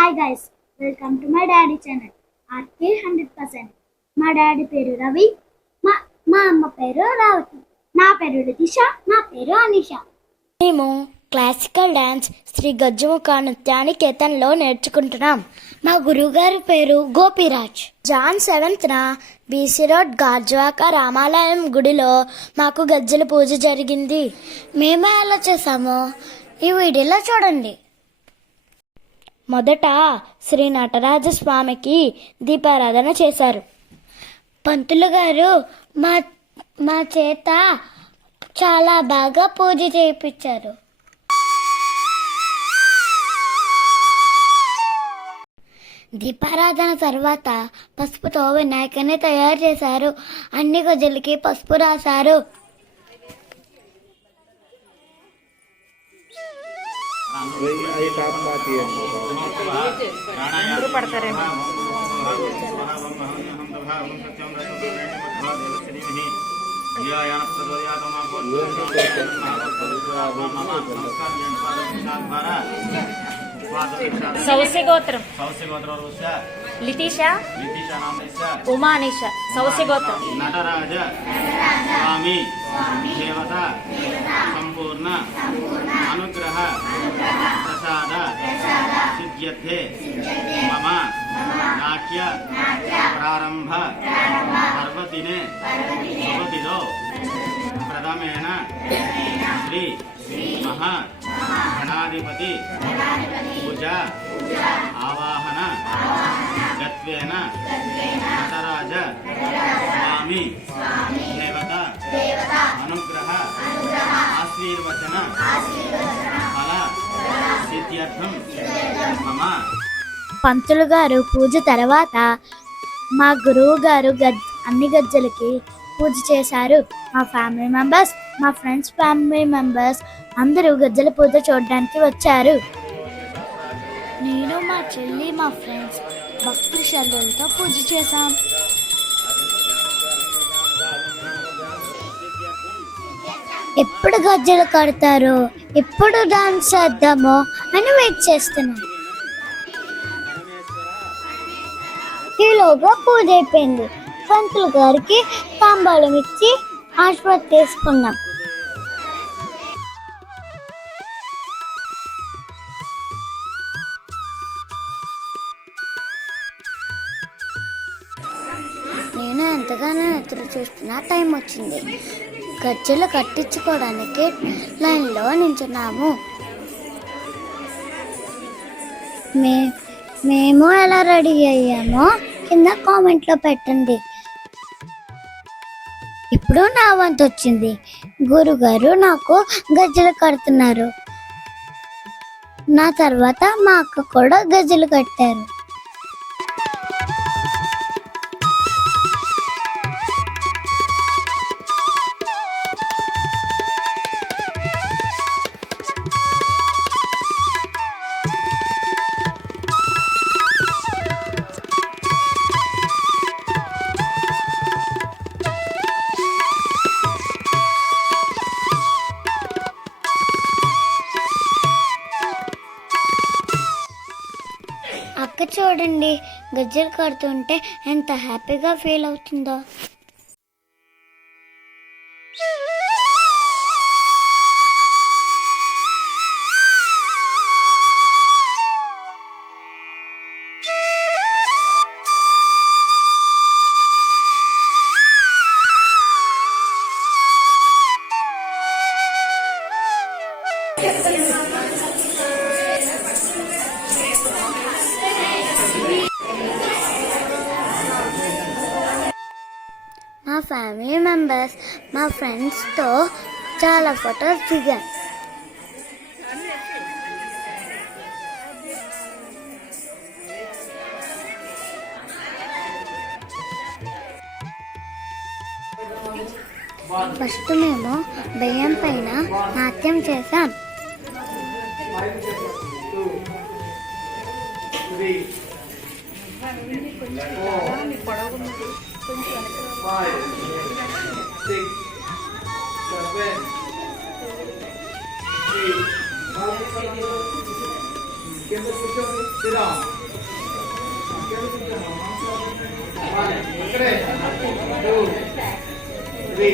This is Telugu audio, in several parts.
Hi guys, welcome to my daddy channel RK 100%. మా డాడీ పేరు రవి, మా అమ్మ పేరు రావతి, నా పేరు లితిష, నా పేరు అనిష. మేము క్లాసికల్ డాన్స్ శ్రీ గజ్జముఖ నృత్యానికేతన్లో నేర్చుకుంటున్నాం. మా గురువుగారి పేరు Gopiraj. Zone 7th BC road Gajuwaka Ramalayam గుడిలో మాకు గజ్జల పూజ జరిగింది. మేము ఎలా చేసామో ఈ వీడియోలో చూడండి. మొదట శ్రీ నటరాజస్వామికి దీపారాధన చేశారు. పంతులు గారు మా చేత చాలా బాగా పూజ చేయించారు. దీపారాధన తర్వాత పసుపుతో వినాయకుని తయారు చేశారు. అన్ని గజలకి పసుపు రాశారు. పడతారేమో सौस्य गोत्रम लितिशा उमानिशा सौस्य गोत्रम नटराज स्वामी देवता संपूर्ण अनुग्रह प्रसाद सिद्ध्यर्थे मम नाट्य प्रारंभ पर्वदिने शुभदिनो प्रथमेन श्री महा गणाधिपति पूजा आवाहन गत्वेन नटराज स्वामी देवता अनुग्रह आशीर्वचन फल सिद्ध्यर्थं मम. పంతులు గారు పూజ తర్వాత మా గురువు గారు అన్ని గజ్జలకి పూజ చేశారు. మా ఫ్యామిలీ మెంబర్స్, మా ఫ్రెండ్స్ ఫ్యామిలీ మెంబర్స్ అందరూ గజ్జల పూజ చూడడానికి వచ్చారు. నేను, మా చెల్లి, మా ఫ్రెండ్స్ భక్తి శ్రద్ధలతో పూజ చేశాం. ఎప్పుడు గజ్జలు కడతారో, ఎప్పుడు డాన్స్ చేద్దామో అని వెయిట్ చేస్తున్నాం. ఈలోగా పూజ అయిపోయింది. పంతులు గారికి తాంబాళం ఇచ్చి ఆశీర్వాదం తీసుకున్నాం. నేను ఎంతగానో ఎదురు చూస్తున్నా టైం వచ్చింది. గజ్జలు కట్టించుకోవడానికి లైన్లో నించున్నాము. మేము ఎలా రెడీ అయ్యామో కింద కామెంట్లో పెట్టండి. ఇప్పుడు నా వంతు వచ్చింది. గురుగారు నాకు గజ్జలు కడుతున్నారు. నా తర్వాత మా అక్క కూడా గజ్జలు కట్టారు. అక్క చూడండి, గజ్జలు కడుతుంటే ఎంత హ్యాపీగా ఫీల్ అవుతుందో. మా ఫ్యామిలీ మెంబర్స్, మా ఫ్రెండ్స్తో చాలా ఫొటోస్ దిగాం. ఫస్ట్ మేము బియ్యం పైన నాట్యం చేసాం. కింద కూర్చోండి సిరా కింద కూర్చోండి ఇక్కడే 2 3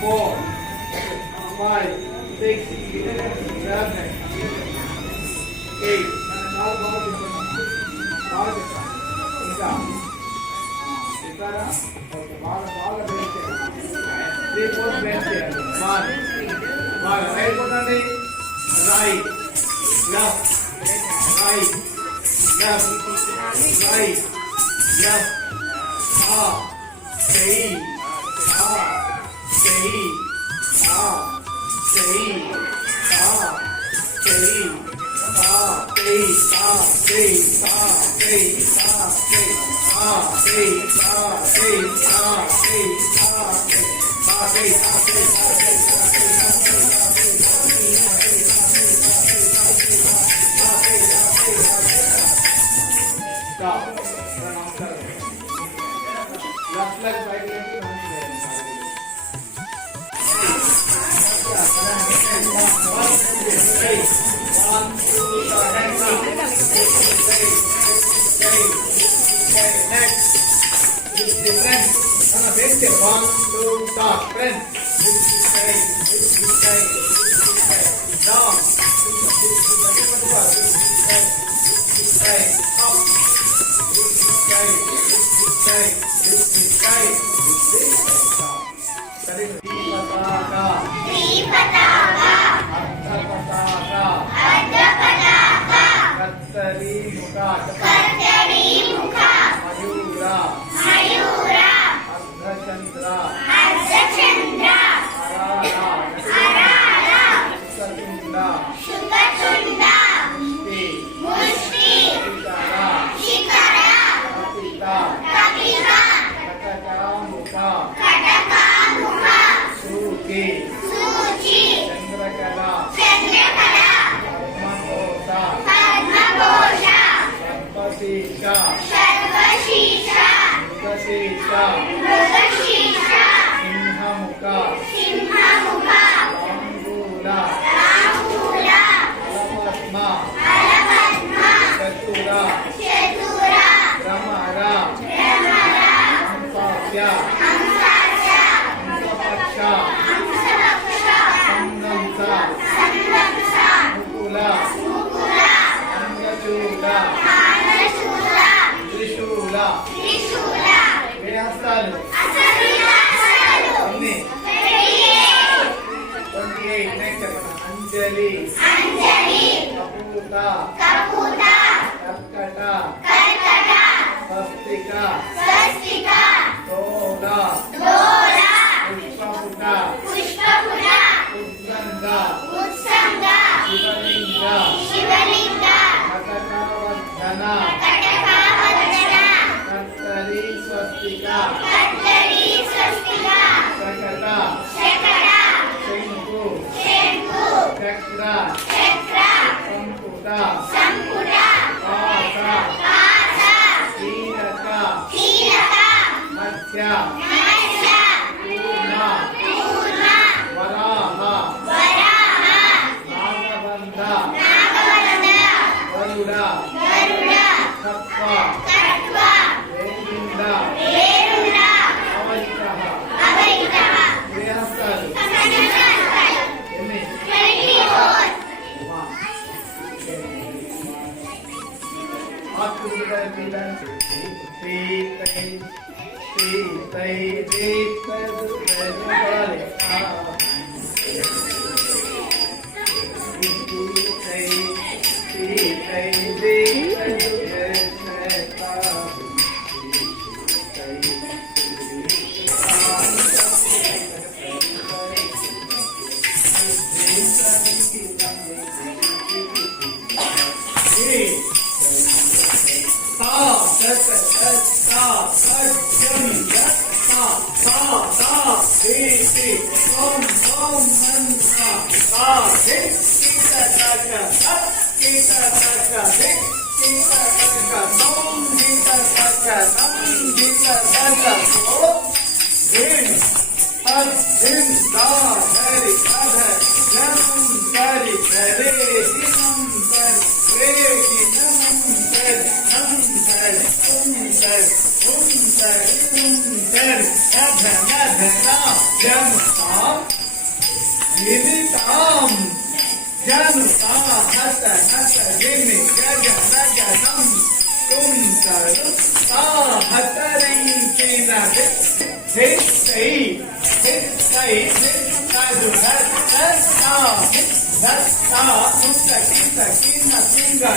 4 5 6 7 8 ఇంకా ఇస్తారా ఓకే బాగా బెంచ్ చేయండి 3 4 బెంచ్ చేయండి బాగా రైట్ కొట్టండి right left right left right left सही सही सही Left leg, right leg, One, two, hands up. Next. Different. One, two, start. Friend. Down. Anjali, Kaputa, Karkata, Swastika, Dola, Pushpaputa, Utsanga, Shivalinga, Katakavardhana, Kartari Swastika, Sakata, Shenku, Chakra, Samputa, Vasa, Kiraka, Matsya, Purna, Varaha, Nagabandha, Garuda, Kappa, Veerinda, Avaitaha, Grihasthalu, Hare Jinitam, Januta, Hata, Jini, Jaganam, Tumtaru, Hataring, Kina, Hitsai, Dasta, Musta, Kina, Tunga,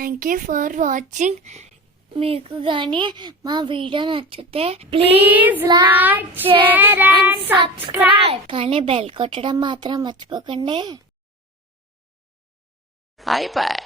thank you for watching. మీకు కానీ మా వీడియో నచ్చితే please like, share and subscribe. కానీ బెల్ కొట్టడం మాత్రం మర్చిపోకండి. అయిపోయి